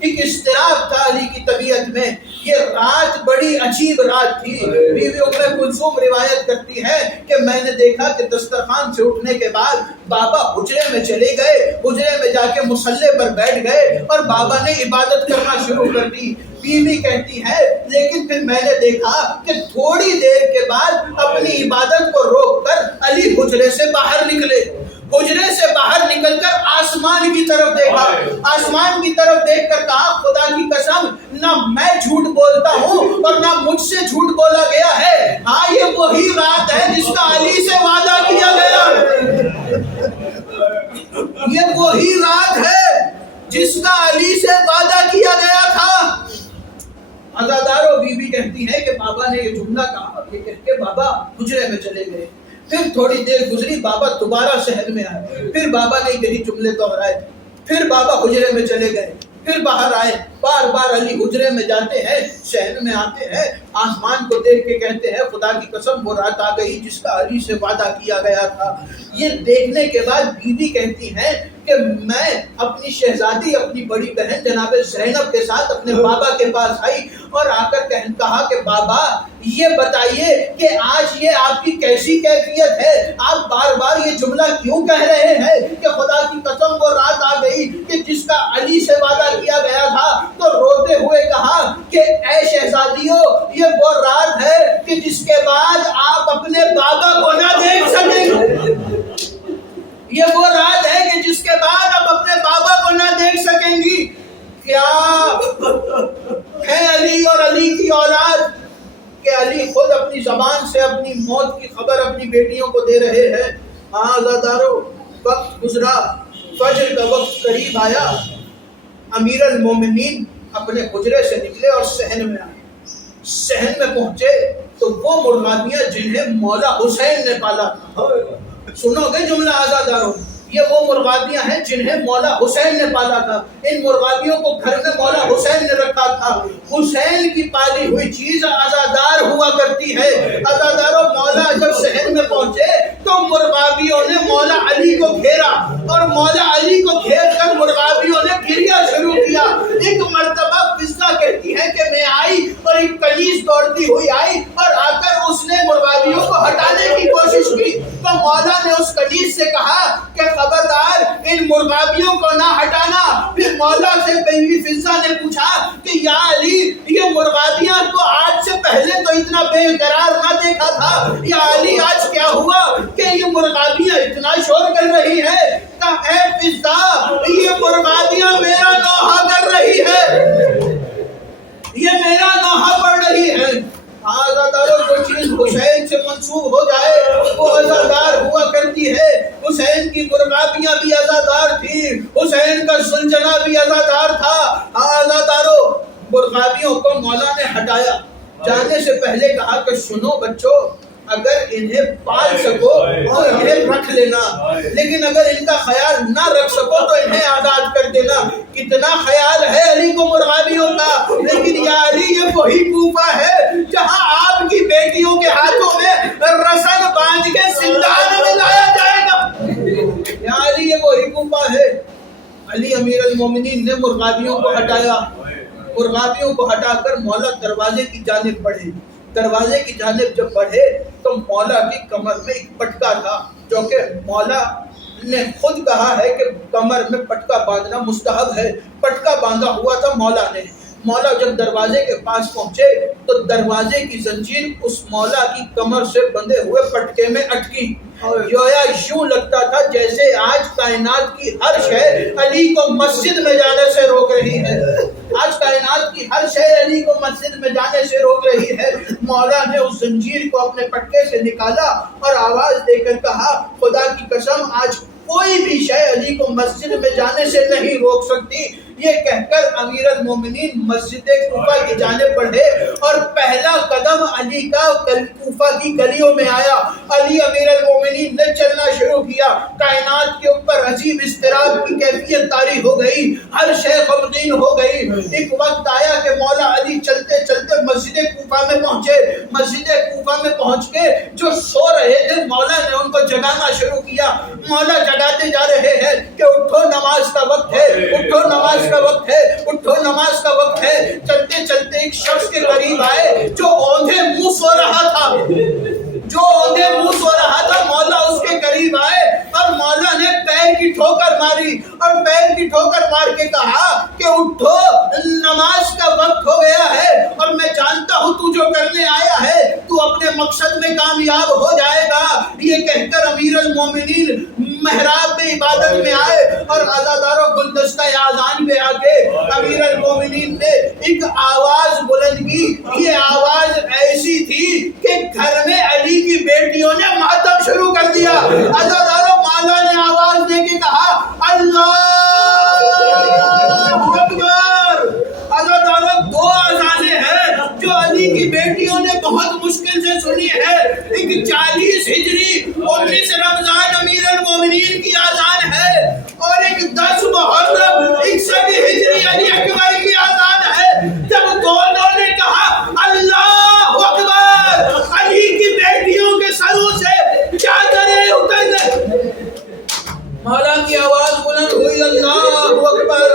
ایک اضطراب تھا علی کی طبیعت میں، یہ رات بڑی عجیب رات تھی۔ بیوی ام کلثوم روایت کرتی ہے کہ میں نے دیکھا کہ دسترخوان سے اٹھنے کے بعد بابا حجرے میں چلے گئے، حجرے میں جا کے مصلے پر بیٹھ گئے اور بابا نے عبادت کرنا شروع کر دی۔ بیوی کہتی ہے لیکن پھر میں نے دیکھا کہ تھوڑی دیر کے بعد اپنی عبادت کو روک کر علی حجرے سے باہر نکلے، حجرے سے باہر نکل کر آسمان کی طرف دیکھا، آسمان کی طرف دیکھ کر کہا خدا کی قسم نہ میں جھوٹ بولتا ہوں اور نہ مجھ سے جھوٹ بولا گیا ہے، ہاں یہ وہی رات ہے جس کا علی سے وعدہ کیا گیا، یہ وہی رات ہے جس کا علی سے وعدہ کیا گیا تھا۔ عزاداروں، بی بی کہتی ہے کہ بابا نے یہ جملہ کہا، یہ کہہ کے بابا حجرے میں چلے گئے۔ پھر تھوڑی دیر گزری، بابا دوبارہ شہر میں آئے، پھر بابا نے یہی جملے دہرائے، پھر بابا حجرے میں چلے گئے، پھر باہر آئے، بار بار علی حجرے میں جاتے ہیں، شہر میں آتے ہیں، آسمان کو دیکھ کے کہتے ہیں خدا کی قسم وہ رات آ گئی جس کا علی سے وعدہ کیا گیا تھا۔ یہ دیکھنے کے بعد بیوی کہتی ہیں کہ میں اپنی شہزادی، اپنی بڑی بہن جناب زینب کے ساتھ اپنے بابا کے پاس آئی اور آ کر کہا کہ بابا یہ بتائیے کہ آج یہ آپ کی کیسی کیفیت ہے، آپ بار بار یہ جملہ کیوں کہہ رہے ہیں کہ خدا کی قسم وہ رات آ گئی کہ جس کا علی سے وعدہ کیا گیا تھا؟ تو روتے ہوئے کہا کہ اے شہزادیوں، یہ وہ رات ہے کہ جس کے بعد آپ اپنے بابا کو نہ دیکھ سکیں، یہ وہ رات ہے کہ جس کے بعد آپ اپنے بابا کو نہ دیکھ سکیں گی۔ کیا ہے علی اور علی کی اولاد کہ علی خود اپنی زبان سے اپنی موت کی خبر اپنی بیٹیوں کو دے رہے ہیں۔ عزادارو وقت گزرا، فجر کا وقت قریب آیا، امیر المومنین اپنے حجرے سے نکلے اور صحن میں آئے۔ صحن میں پہنچے تو وہ مرغابیاں جنہیں مولا حسین نے پالا تھا، سنو گے جملہ عزادارو، یہ وہ مرغابیاں ہیں جنہیں مولا حسین نے پالا تھا۔ ان مرغابیوں کو گھر میں مولا حسین نے رکھا تھا۔ حسین کی پالی ہوئی چیز عزادار ہوا کرتی ہے۔ عزاداروں مولا جب صحن میں پہنچے تو مرغابیوں نے مولا علی کو گھیرا اور مولا علی کو گھیر کر مرغابیوں نے گریا شروع کیا۔ ایک مرتبہ فضہ کہتی ہے کہ میں آئی اور ایک کنیز دوڑتی ہوئی آئی اور آ کر اس نے مرغابیوں کو ہٹانے کی کوشش کی تو مولا نے اس کنیز سے کہا کہ خبردار ان مرغابیوں کو نہ ہٹانا۔ پھر مولا سے بیوی فضہ نے پوچھا کہ یا علی یہ مرغابیاں تو آج سے پہلے تو اتنا بے قرار نہ دیکھا تھا، یا علی آج کیا ہوا کہ یہ مرغابیاں اتنا شور کر رہی ہے؟ کہا اے فضہ یہ مرغابیاں میرا نوحہ کر رہی ہے، یہ میرا نوحہ پڑھ رہی ہے۔ عزاداروں جو چیز حسین سے منسوب ہو جائے وہ عزادار ہوا کرتی ہے۔ حسین کی مرغابیاں بھی عزادار تھی، حسین کا سلجنا بھی عزادار تھا۔ عزاداروں مرغابیوں کو مولا نے ہٹایا، جانے سے پہلے کہا کہ سنو بچوں، اگر انہیں پال سکو تو انہیں رکھ لینا، لیکن اگر ان کا خیال نہ رکھ سکو تو انہیں آزاد کر دینا۔ کتنا خیال ہے علی کو مرغابیوں کا، لیکن یا علی یہ وہی کوفہ ہے جہاں آپ کی بیٹیوں کے ہاتھوں میں رسن باندھ کے زندان میں لایا جائے گا۔ یا علی یہ وہی کوفہ ہے۔ علی امیر المومنین نے مرغابیوں کو ہٹایا، مرغابیوں کو ہٹا کر مولا دروازے کی جانب بڑھے۔ دروازے کی جانب جب بڑھے تو مولا کی کمر میں ایک پٹکا تھا، جو کہ مولا نے خود کہا ہے کہ کمر میں پٹکا باندھنا مستحب ہے۔ پٹکا باندھا ہوا تھا مولا نے۔ مولا جب دروازے کے پاس پہنچے تو دروازے کی زنجیر اس مولا کی کمر سے بندھے ہوئے پٹکے میں اٹکی۔ گویا یوں لگتا تھا جیسے آج کائنات کی ہر شے علی کو مسجد میں جانے سے روک رہی ہے۔ آج کائنات کی ہر شے علی کو مسجد میں جانے سے روک رہی ہے۔ مولا نے اس زنجیر کو اپنے پٹکے سے نکالا اور آواز دے کر کہا خدا کی قسم آج کوئی بھی شے علی کو مسجد میں جانے سے نہیں روک سکتی۔ یہ کہہ کر امیر المومنین مسجد کوفہ کی جانب بڑھے اور پہلا قدم علی کا کوفہ کی گلیوں میں آیا۔ علی امیر المومنین نے چلنا شروع کیا۔ کائنات کے اوپر عجیب اضطراب کی کیفیت طاری ہو گئی، ہر شے غمگین ہو گئی۔ ایک وقت آیا کہ مولا علی چلتے چلتے مسجد کوفہ میں پہنچے۔ مسجد کوفہ میں پہنچ کے جو سو رہے تھے مولا نے ان کو جگانا شروع کیا۔ مولا جگاتے جا رہے ہیں کہ اٹھو نماز کا وقت ہے، اٹھو نماز کا وقت ہے، اٹھو نماز کا وقت ہے۔ چلتے چلتے ایک شخص کے قریب آئے جو اوندھے منہ سو رہا تھا، جو اوندھے منہ سو رہا تھا۔ مولا اس کے قریب آئے اور مولا نے پیر کی ٹھوکر ماری اور پیر کی ٹھوکر مار کے کہا کہ اٹھو نماز کا وقت ہو گیا ہے اور میں جانتا ہوں تو جو کرنے آیا ہے تو اپنے مقصد میں کامیاب ہو جائے گا۔ یہ کہہ کر امیر المومنین محراب میں عبادت میں آئے اور عزاداروں گلدستہ اذان پہ آگے امیر المومنین نے ایک آواز بلند کی۔ یہ آواز ایسی تھی کہ گھر میں علی کی بیٹیوں نے ماتم شروع کر دیا۔ عزاداروں مولا نے آواز دے کے کہا اللہ اکبر۔ عزاداروں دو اذانیں ہیں جو علی کی بیٹیوں نے بہت مشکل سے سنی ہے۔ ایک 40 ہجری 19 رمضان امیر المومنین کی اذان ہے اور ایک 10 محرم 61 ہجری علی اکبر کی اذان ہے۔ جب دونوں نے کہا اللہ اکبر علی کی بیٹیوں کے سروں سے چادریں اتر گئیں۔ مولا کی آواز بلند ہوئی اللہ اکبر۔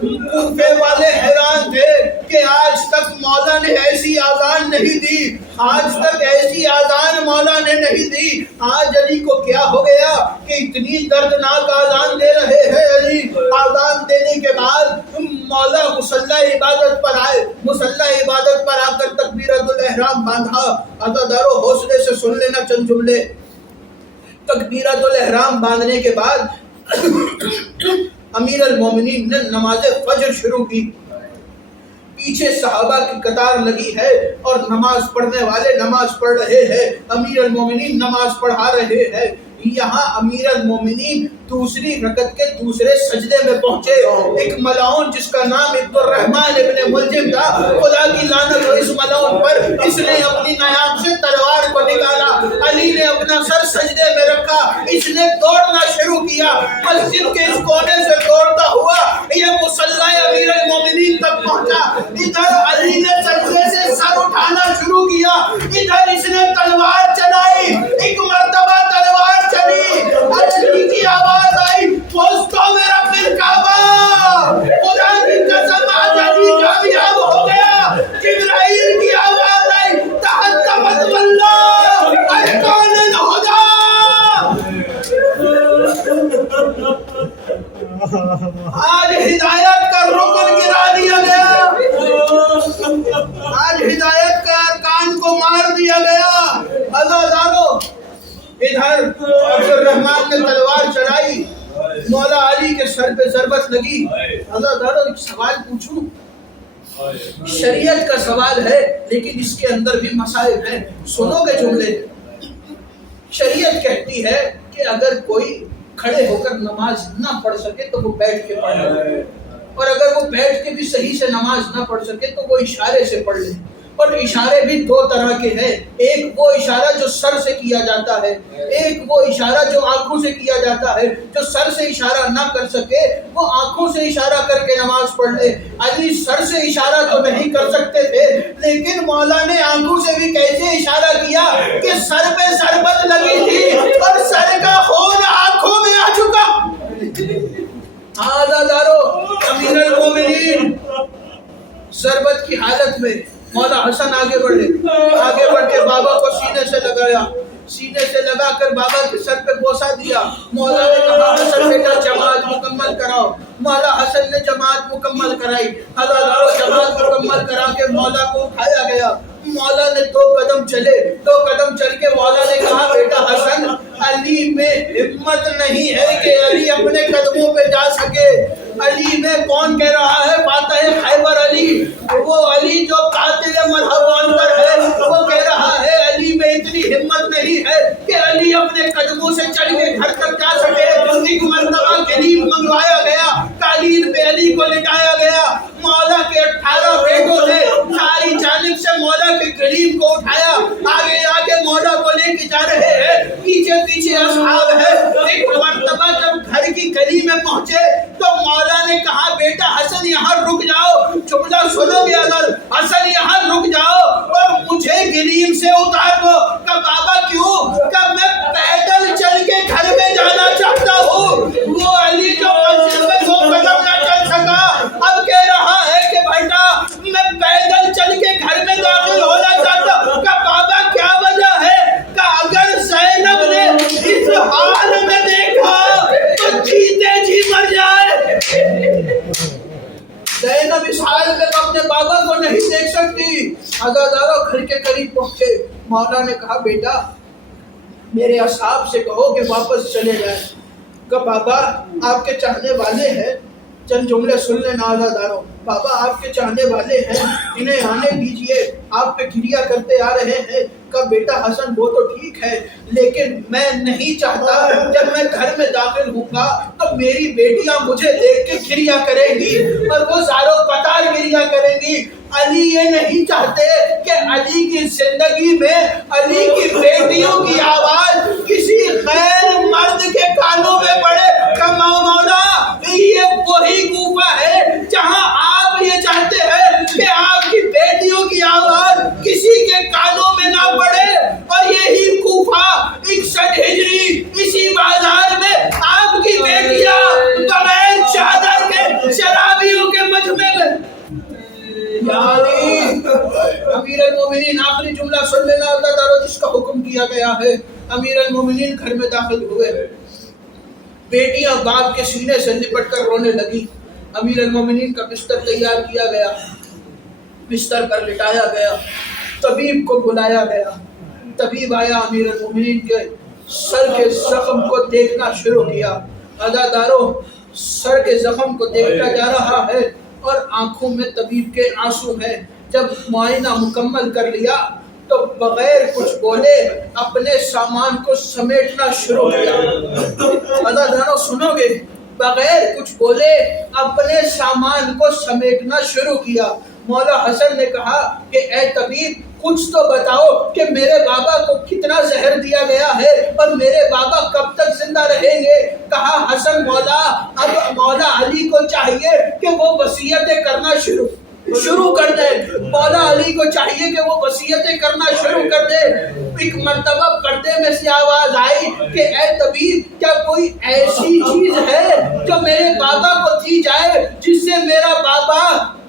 کوفے والے حیران تھے کہ آج تک مولا نے ایسی آذان نہیں دی، آج تک ایسی آذان مولا نے نہیں دی۔ آج علی کو کیا ہو گیا کہ اتنی دردناک آذان دے رہے ہیں علی۔ آذان دینے کے بعد مولا مصلی عبادت پر آئے، مصلی عبادت پر آ کر تکبیرۃ الاحرام باندھا۔ عزاداروں حوصلے سے سن لینا چند جملے۔ تکبیرۃ الاحرام باندھنے کے بعد امیر المومنین نے نماز فجر شروع کی۔ پیچھے صحابہ کی قطار لگی ہے اور نماز پڑھنے والے نماز پڑھ رہے ہیں، امیر المومنین نماز پڑھا رہے ہیں۔ یہاں امیر المومنین دوسری رکعت کے دوسرے سجدے میں پہنچے، ایک ملعون جس کا نام عبد الرحمن ابن ملجم تھا، خدا کی لعنت ہو اس ملعون پر، اس نے اپنی نیام سے تلوار کو نکالا، علی نے اپنا سر سجدے میں رکھا، اس نے دوڑنا شروع کیا، مسجد کے اس کونے سے دوڑتا ہوا یہ مصلی امیر المومنین تک پہنچا، ادھر علی نے سجدے سے سر اٹھانا شروع کیا، ادھر اس نے تلوار چلائی، ایک مرتبہ تلوار چلی، علی کی آواز آئی فوزتو میں رب الکعبہ، خدا کی قسم آج علی کامیاب ہو گیا، جبرائیل کی آواز آئی تحکمت واللہ ارکان الہدی، آج ہدایت کا رکن گرا دیا گیا، آج ہدایت کا ارکان کو مار دیا گیا۔ اللہ دارو ادھر عبد الرحمن نے تلوار چڑھائی، مولا علی کے سر پہ ضربت لگی۔ اللہ دارو ایک سوال پوچھوں، شریعت کا سوال ہے لیکن اس کے اندر بھی مسائل ہیں، سنو گے جملے۔ شریعت کہتی ہے کہ اگر کوئی کھڑے ہو کر نماز نہ پڑھ سکے تو وہ بیٹھ کے پڑھ لے، اور اگر وہ بیٹھ کے بھی صحیح سے نماز نہ پڑھ سکے تو وہ اشارے سے پڑھ لے۔ اور اشارے بھی دو طرح کے ہیں، ایک وہ اشارہ جو سر سے کیا جاتا ہے، ایک وہ اشارہ جو آنکھوں سے کیا جاتا ہے۔ جو سر سے اشارہ نہ کر سکے وہ آنکھوں سے اشارہ کر کے نماز پڑھ لے۔ علی سر سے اشارہ تو نہیں کر سکتے تھے لیکن مولا نے آنکھوں سے بھی کیسے اشارہ کیا کہ سر پہ ضربت لگی تھی اور سر کا خون آنکھوں میں آ چکا۔ آزادارو امیر المومنین ضربت کی حالت میں مولا حسن آگے بڑھے، آگے بڑھ کے بابا کو سینے سے لگایا، سینے سے لگا کر بابا کے سر پہ بوسہ دیا۔ مولا نے کہا حسن بیٹا جماعت مکمل کراؤ۔ مولا حسن نے جماعت مکمل کرائی۔ ہزاروں جماعت مکمل کرا کے مولا کو اٹھایا گیا۔ مولا نے 2 قدم چلے، 2 قدم چل کے مولا نے کہا بیٹا حسن، علی میں ہمت نہیں ہے کہ علی اپنے قدموں پہ جا سکے۔ علی میں کون کہہ رہا ہے؟ فاتح خیبر علی، وہ علی جو قاتل مرحب عنبر ہے، وہ کہہ رہا ہے علی میں اتنی ہمت نہیں ہے کہ علی اپنے قدموں سے چل کے گھر تک جا سکے۔ ایک مرتبہ کلیم منگوایا گیا، قالین پہ علی کو لٹایا گیا۔ مولا کے 18 بیٹوں تھے، ساری جانب سے مولا کے کلیم کو اٹھایا، آگے آگے مولا کو لے کے جا رہے ہیں، پیچھے پیچھے اصحاب ہے۔ ایک مرتبہ جب گھر کی گلی میں پہنچے تو مولا نے کہا بیٹا حسن یہاں رک جاؤ، جملہ سنو گے اگر، حسن یہاں رک جاؤ اور مجھے گلیم سے اتار دو۔ کہ بابا کیوں؟ کہ میں پیدل چل کے گھر میں جانا چاہتا ہوں۔ وہ علی جو مسجد میں 2 قدم نہ چل سکا اب کہہ رہا ہے کہ بیٹا میں پیدل چل کے گھر میں داخل ہونا چاہتا ہوں۔ کہ بابا کیا وجہ ہے؟ کہ اگر زینب نے اس حال میں دیکھا تو جیتے جی مر جائے۔ زینب اس حال میں اپنے بابا کو نہیں دیکھ سکتی۔ عزادارو گھر کے قریب پہنچے، مولا نے کہا بیٹا میرے اصحاب سے کہو کہ واپس چلے جائیں۔ کہ بابا آپ کے چاہنے والے ہیں، چند جملے سن لینا عزادارو، بابا آپ کے چاہنے والے ہیں، انہیں آنے دیجئے، آپ پہ گریہ کرتے آ رہے ہیں۔ کہ بیٹا حسن وہ تو ٹھیک ہے لیکن میں نہیں چاہتا جب میں گھر میں داخل ہوں گا تو میری بیٹیاں مجھے دیکھ کے گریہ کریں گی اور وہ زاروں قطار گریہ کریں گی۔ علی یہ نہیں چاہتے کہ علی کی زندگی میں علی کی بیٹیوں کی آواز کسی غیر مرد کے کانوں میں پڑے۔ کہ مولا یہ وہی کوفہ ہے جہاں آپ یہ چاہتے ہیں کہ آپ کی بیٹیوں کی آواز کسی کے کانوں میں نہ پڑے، اور یہی کوفہ 61 ہجری اسی بازار میں آپ کی بیٹیاں بغیر چادر کے شرابیوں کے مجمع میں۔ یعنی امیر المومنین آخری جملہ سن لینا اللہ تعالیٰ جس کا حکم کیا گیا ہے۔ امیر المومنین گھر میں داخل ہوئے، بیٹیاں باپ کے سینے سے لپٹ کر رونے لگی۔ امیر المومنین کا بستر تیار کیا گیا، بستر پر لٹایا گیا، طبیب کو بلایا گیا۔ طبیب آیا، امیر المومنین کے سر کے زخم کو دیکھنا شروع کیا۔ عزادارو سر کے زخم کو دیکھتا جا رہا ہے، اور آنکھوں میں طبیب کے آنسو ہیں. جب معائنہ مکمل کر لیا تو بغیر کچھ بولے اپنے سامان کو سمیٹنا شروع کیا. عزیزانو سنو گے، بغیر کچھ بولے اپنے سامان کو سمیٹنا شروع کیا. مولا حسن نے کہا کہ اے طبیب کچھ تو بتاؤ کہ میرے بابا کو کتنا زہر دیا گیا ہے اور میرے بابا کب تک زندہ رہیں گے. کہا حسن مولا اب مولا علی کو چاہیے کہ وہ وصیتیں کرنا شروع کر دے. مولا علی کو چاہیے کہ وہ وصیتیں کرنا شروع کر دے. ایک مرتبہ پردے میں سے آواز آئی کہ اے طبیب کیا کوئی ایسی چیز ہے جو میرے بابا کو دی جائے جس سے میرا بابا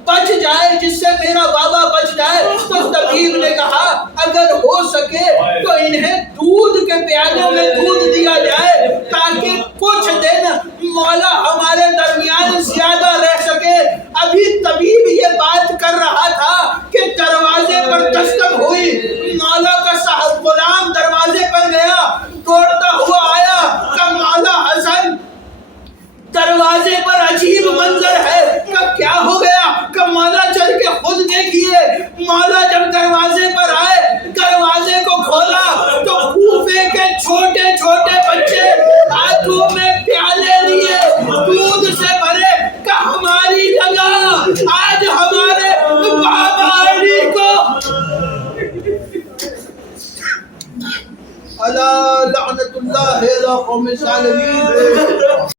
بچ جائے، جس سے میرا بابا بچ جائے. تو طبیب نے کہا اگر ہو سکے تو انہیں دودھ کے پیالوں میں دودھ دیا جائے تاکہ کچھ دن مولا ہمارے درمیان زیادہ رہ سکے. ابھی طبیب یہ بات کر رہا تھا کہ دروازے پر دستک ہوئی. مولا کا صاحب غلام دروازے پر گیا، دوڑتا ہوا آیا کہ مولا حسن دروازے پر عجیب منظر ہے. کہ کیا ہو گیا؟ کہ مولا چل کے خود دیکھیے. مولا جب دروازے پر آئے، دروازے کو کھولا تو کوفے کے چھوٹے چھوٹے بچے ہاتھوں میں پیالے لیے دودھ سے بھرے کہ ہماری جگہ آج ہمارے بابا علی کو اللہ لعنت اللہ علی قوم الظالمین.